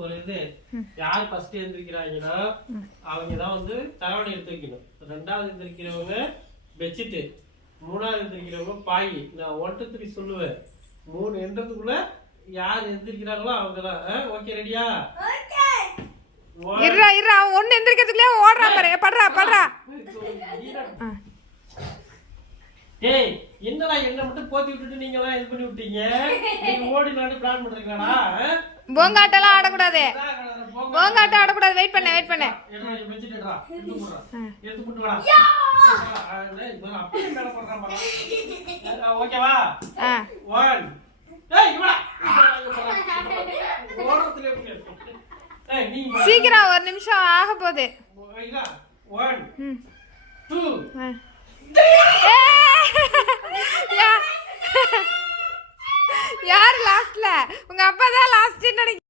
ஒரு இது யார் ஃபர்ஸ்ட் எழுந்திருக்கிறாங்கன்னா அவங்க தான் வந்து தலைவணி எடுத்து வைக்கணும். ரெண்டாவது எழுந்திருக்கிறவங்க பெட்ஷீட்டு, மூணாவது எழுந்திருக்கிறவங்க பாய். நான் 1 2 3 சொல்லுவேன். 3 எண்றதுக்குள்ள யார் எழுந்திருக்கிறாங்களோ அவங்க தான். ஓகே, ரெடியா? இருடா இருடா, அவன் ஒன்று எந்திரிக்கிறதுக்குள்ளே ஓடுறான் பாரு. படுறா. டேய், என்னடா என்ன மட்டும் போத்தி விட்டுட்டு நீங்களாம் இது பண்ணி விட்டீங்க? நீங்க ஓடிலான்னு பிளான் பண்றீங்களாடா? போங்காட்டெல்லாம் ஆடக்கூடாது. போங்காட்டம் ஆடக்கூடாது. வெயிட் பண்ண ஓகேவா? சீக்கிரம், ஒரு நிமிஷம் ஆக போகுது. 1 2 யார் லாஸ்ட்ல? உங்க அப்பா தான் லாஸ்ட் நினைக்கிறேன்.